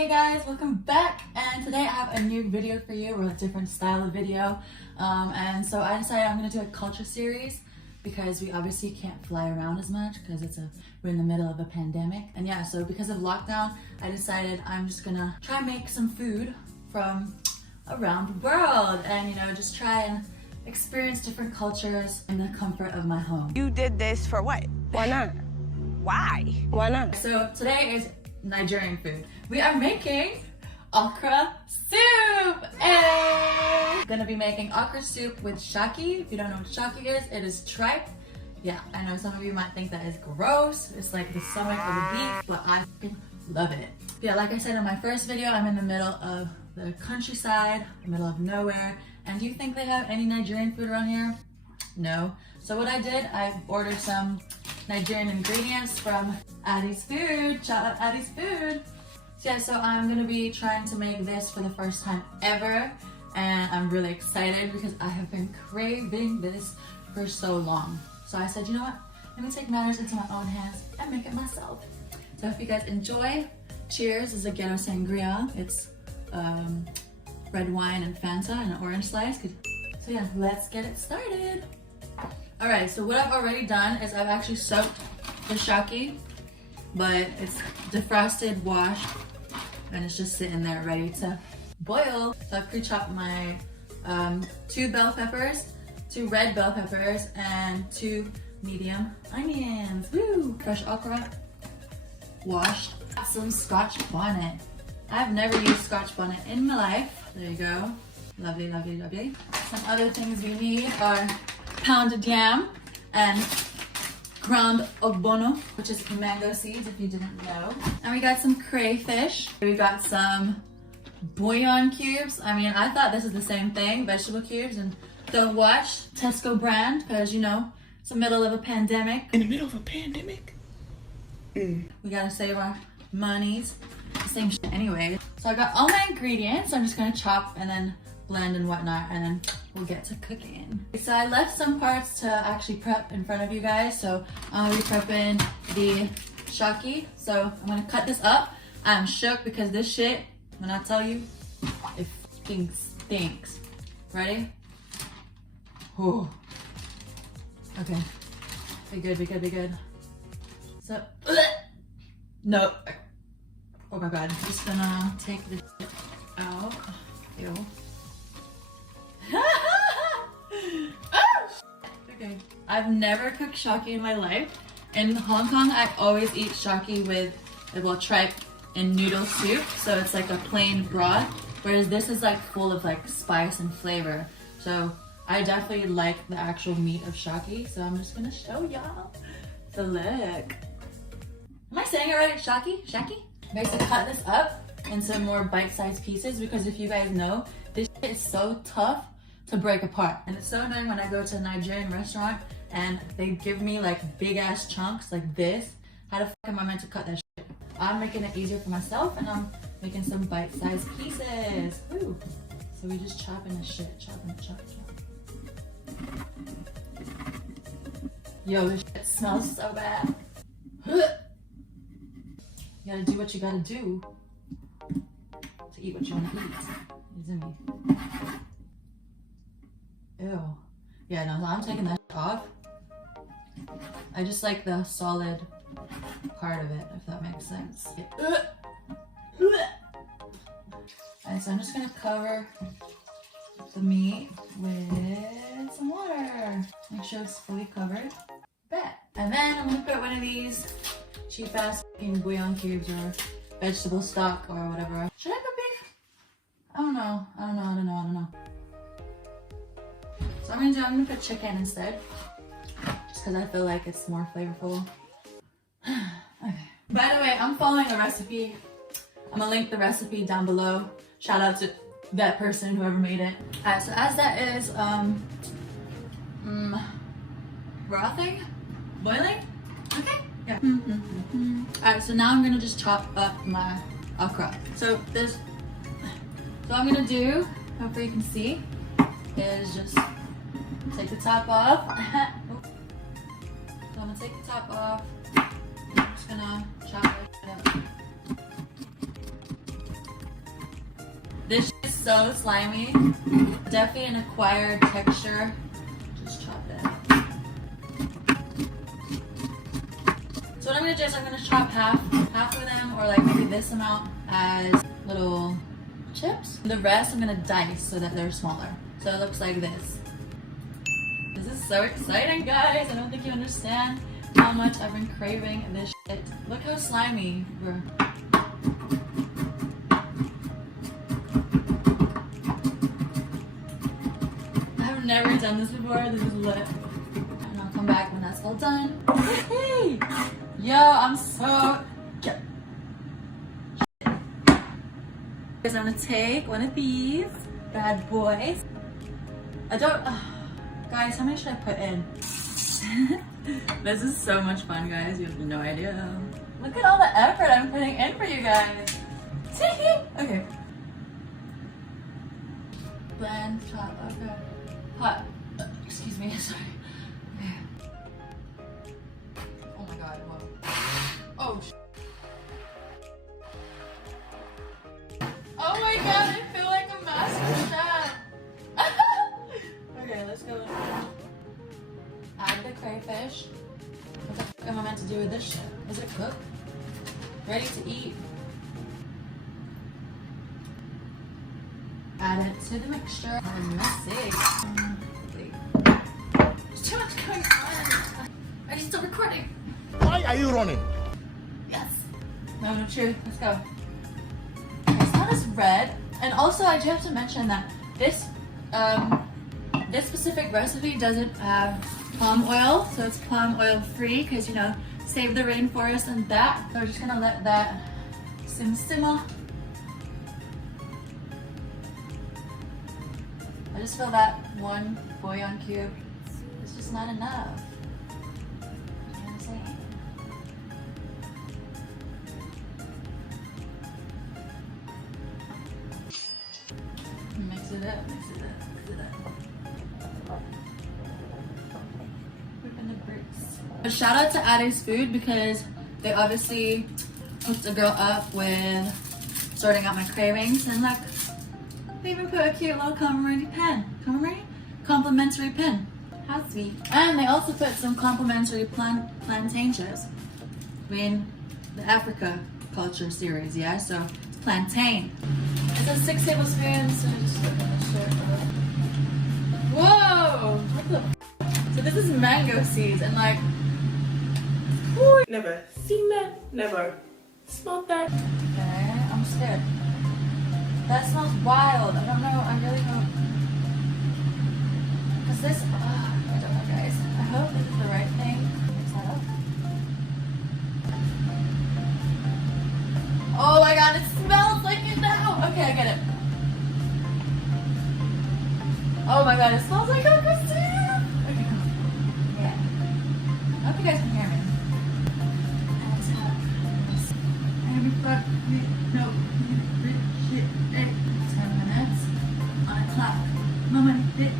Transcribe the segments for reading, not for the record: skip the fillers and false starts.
Hey guys, welcome back, and today I have a new video for you, or a different style of video. And so I decided I'm going to do a culture series because we obviously can't fly around as much because we're in the middle of a pandemic. And yeah, so because of lockdown, I decided I'm just gonna try and make some food from around the world and just try and experience different cultures in the comfort of my home. You did this for what? Why not? Why? Why not? So today is Nigerian food. We are making okra soup. Hey! Gonna be making okra soup with shaki. If you don't know what shaki is, it is tripe. Yeah, I know some of you might think that is gross. It's like the stomach of the beef, but I fucking love it. Yeah, like I said in my first video, I'm in the middle of the countryside, the middle of nowhere. And do you think they have any Nigerian food around here? No. So what I did, I ordered some Nigerian ingredients from Addie's Food. Shout out Addie's Food. So yeah, so I'm gonna be trying to make this for the first time ever, and I'm really excited because I have been craving this for so long. So I said, you know what? Let me take matters into my own hands and make it myself. So if you guys enjoy, cheers. This is a ghetto sangria. It's red wine and Fanta and an orange slice. So yeah, let's get it started. All right, so what I've already done is I've actually soaked the shaki, but it's defrosted, washed, and it's just sitting there ready to boil. So I've pre-chopped my 2 bell peppers, 2 red bell peppers, and 2 medium onions. Woo! Fresh okra, washed. Some Scotch bonnet. I've never used Scotch bonnet in my life. There you go. Lovely, lovely, lovely. Some other things we need are pounded yam and ground ogbono, which is mango seeds if you didn't know. And we got some crayfish. We got some bouillon cubes. I mean, I thought this is the same thing, vegetable cubes. And don't watch Tesco brand because it's the middle of a pandemic. In the middle of a pandemic? We gotta save our monies. The same shit anyway. So I got all my ingredients. I'm just gonna chop and then blend and whatnot, and then we'll get to cooking. So I left some parts to actually prep in front of you guys. So I'll be prepping the shaki. So I'm gonna cut this up. I'm shook because this shit, when I tell you, it fucking stinks. Ready? Oh. Okay. Be good, be good, be good. So, no. Oh my god, I'm just gonna take this shit out. Ew. Okay, I've never cooked shaki in my life. In Hong Kong, I always eat shaki with, well, tripe in noodle soup. So it's like a plain broth, whereas this is like full of like spice and flavor. So I definitely like the actual meat of shaki. So I'm just gonna show y'all. So look. Am I saying it right? Shaki? Shaki? Basically cut this up into more bite-sized pieces because if you guys know, this shit is so tough to break apart. And it's so annoying when I go to a Nigerian restaurant and they give me like big ass chunks like this. How the fuck am I meant to cut that shit? I'm making it easier for myself and I'm making some bite-sized pieces. Woo. So we just chopping this shit. Chopping, chop. Yo, this shit smells so bad. You gotta do what you gotta do to eat what you wanna eat. Isn't me? Ew. Yeah, no, I'm taking that off. I just like the solid part of it, if that makes sense. And so I'm just gonna cover the meat with some water. Make sure it's fully covered. Bet. And then I'm gonna put one of these cheap ass bouillon cubes or vegetable stock or whatever. Should I put beef? I don't know. So I'm gonna put chicken instead, just because I feel like it's more flavorful. Okay. By the way, I'm following a recipe. I'm gonna link the recipe down below. Shout out to that person, whoever made it. Alright, so as that is brothing, boiling. Okay. Yeah. Alright, so now I'm gonna just chop up my okra. So what I'm gonna do, hopefully you can see, is just take the top off. So I'm gonna take the top off. I'm just gonna chop it up. This shit is so slimy. Definitely an acquired texture. Just chop that. So what I'm gonna do is I'm gonna chop half of them, or like maybe this amount, as little chips. The rest I'm gonna dice so that they're smaller. So it looks like this. This is so exciting, guys. I don't think you understand how much I've been craving this shit. Look how slimy we're. I've never done this before. This is lit. And I'll come back when that's all done. Hey! Yo, I'm so... I'm gonna take one of these bad boys. I don't... guys, how many should I put in? This is so much fun, guys. You have no idea. Look at all the effort I'm putting in for you guys. Okay. Blend, chop, okay. Hot. Excuse me, sorry. Okay. Oh my god, whoa. Oh, oh my god, I feel like a master chef. Okay, let's go. Add the crayfish. What the fuck am I meant to do with this shit? Is it cooked? Ready to eat? Add it to the mixture. I'm messy. There's too much going on. Are you still recording? Why are you running? Yes. Moment of truth. Let's go. It's not as red. And also, I do have to mention that this this specific recipe doesn't have palm oil, so it's palm oil free because, you know, save the rainforest and that. So we're just gonna let that simmer. I just feel that one bouillon cube is just not enough. You know what I'm saying? Mix it up, mix it up, mix it up. Whipping the bricks. A shout out to Addie's Food because they obviously hooked a girl up with sorting out my cravings, and like they even put a cute little complimentary pen. How sweet. And they also put some complimentary plantain chips. I mean, the Africa culture series, yeah? So it's plantain. It says 6 tablespoons. So just look at the shit. Whoa! What the f? So this is mango seeds and like. Whoo. Never seen that, never smelled that. Okay, I'm scared. That smells wild. I don't know. I really hope. Cause this. I don't know, guys. I hope this is the right thing. Mix that up. Oh my god! It smells like it now. Okay, I get it. Oh my god! It smells like Okra soup. Okay, yeah. I hope you guys can hear me. That's hot. No. 10 minutes on a clock. Mama, bitch.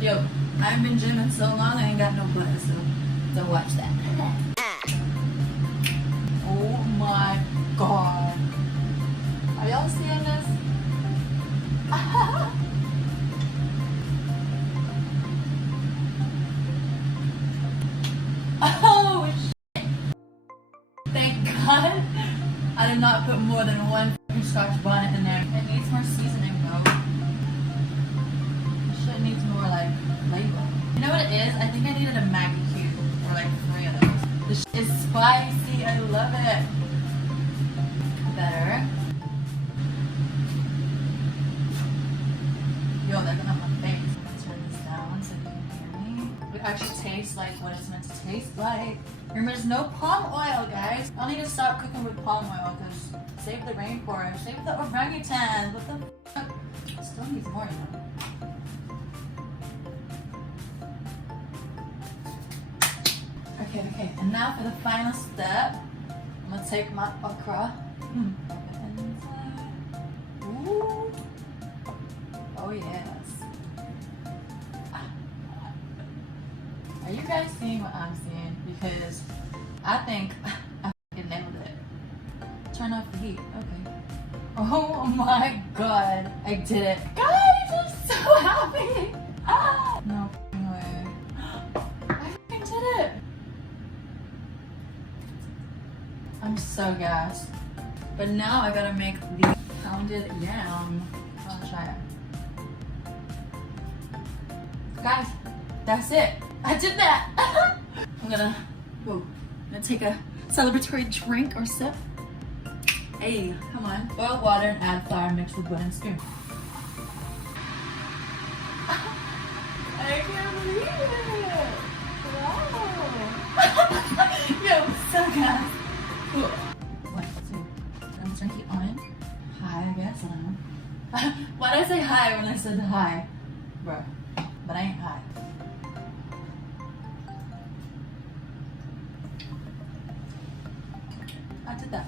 Yo, I haven't been gymming so long, I ain't got no butt, so don't watch that. Oh my god. Are y'all seeing this? Oh shit. Thank God. I did not put more than one scotch bonnet in there. It needs more seasoning though. This shit needs more like flavor. You know what it is? I think I needed a Maggie cube or like 3 of those. This shit is spicy. I love it. Better. Yo, they're gonna have my face. Let's turn this down so you can hear me. It actually tastes like what it's meant to taste like. Remember, there's no palm oil, guys. I'll need to stop cooking with palm oil because save the rainforest, save the orangutan. What the fuck? Still needs more, you know. Okay. And now for the final step, I'm gonna take my okra. Ooh. Oh yes. Are you guys seeing what I'm seeing? Because I think I fucking nailed it. Turn off the heat. Okay. Oh my god, I did it. Guys, I'm so happy. Ah, no way. I fucking did it. I'm so gassed. But now I gotta make the pounded yam. I'll try it. Guys, that's it. I did that. I'm gonna take a celebratory drink or sip. Hey, come on. Boil water and add flour mixed with wooden spoon. I can't believe it. Wow. Yo, so gassed. 1, 2. I'm turn heat on. Hi, I guess. I don't know. Why did I say hi when I said hi? Bro. But I ain't high. I did that.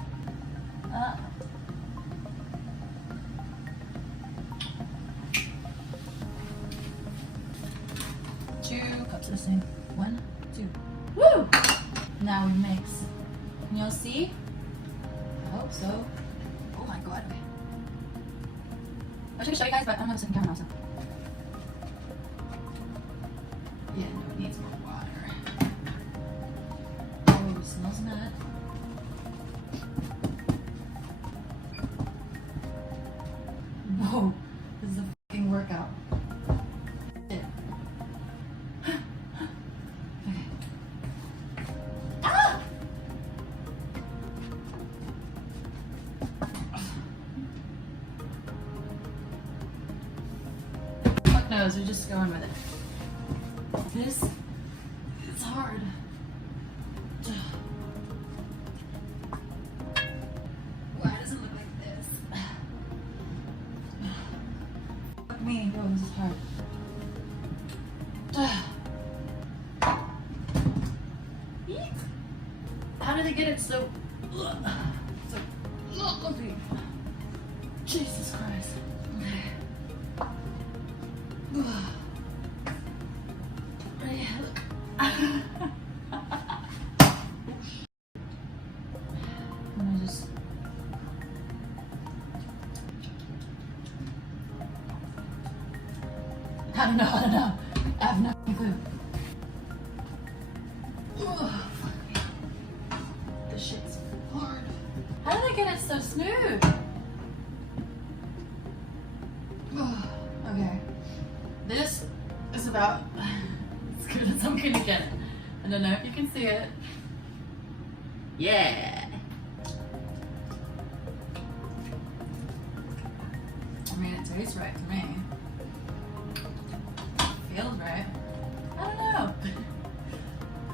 2 cups of this thing. 1, 2. Woo! Now we mix. Can y'all see? I hope so. Oh my god. Okay. I wish I could show you guys, but I don't have a second camera now, so. Yeah, no, it needs more water. Oh, it smells mad. Whoa, this is a fucking workout. Yeah. Okay. Ah! Fuck knows, we're just going with it. This is hard. Why does it look like this? Fuck me, bro, this is hard. Eek. How do they get it so lumpy? Jesus Christ. Okay. Yeah, look. I'm gonna just I don't know. I have no clue. Fuck me. This shit's hard. How did I get it so smooth? Okay. This is about as good as I'm gonna get it. I don't know if you can see it. Yeah. I mean, it tastes right to me. Feels right. I don't know.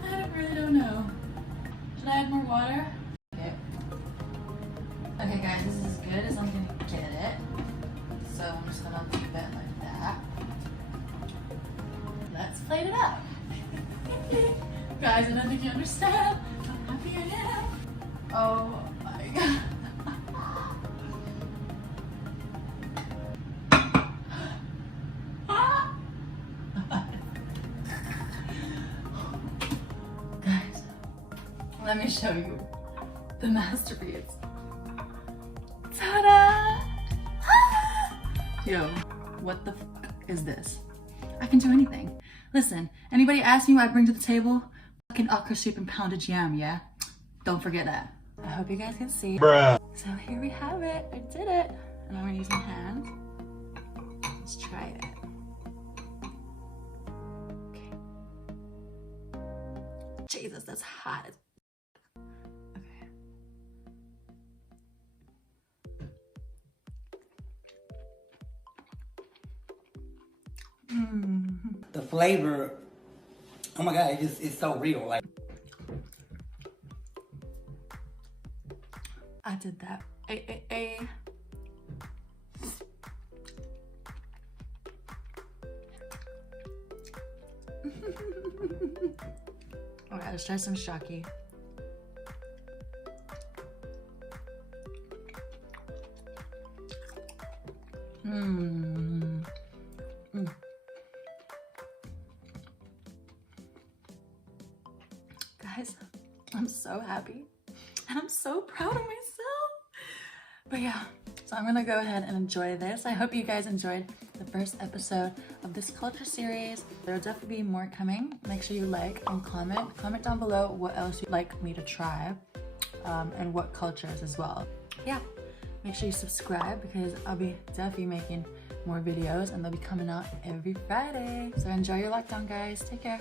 I really don't know. Should I add more water? Okay. Okay guys, this is as good as I'm gonna get it. So I'm just gonna leave it like that. Let's plate it up. Guys, I don't think you understand how happy I am. Oh my god. Guys, let me show you the masterpiece. Ta-da! Yo, what the f is this? I can do anything. Listen, anybody ask me what I bring to the table? Fucking okra soup and pounded yam, yeah? Don't forget that. I hope you guys can see. Bruh. So here we have it. I did it. And I'm gonna use my hands. Let's try it. Okay. Jesus, that's hot. Okay. The flavor, oh my god, it's so real. Like, I did that. Okay, let's try some shaki. Guys, I'm so happy and I'm so proud of myself. But yeah, So I'm gonna go ahead and enjoy this. I hope you guys enjoyed the first episode of this culture series. There'll definitely be more coming. Make sure you like and comment. Comment down below what else you'd like me to try and what cultures as well. Yeah, make sure you subscribe because I'll be definitely making more videos and they'll be coming out every Friday. So enjoy your lockdown, guys. Take care.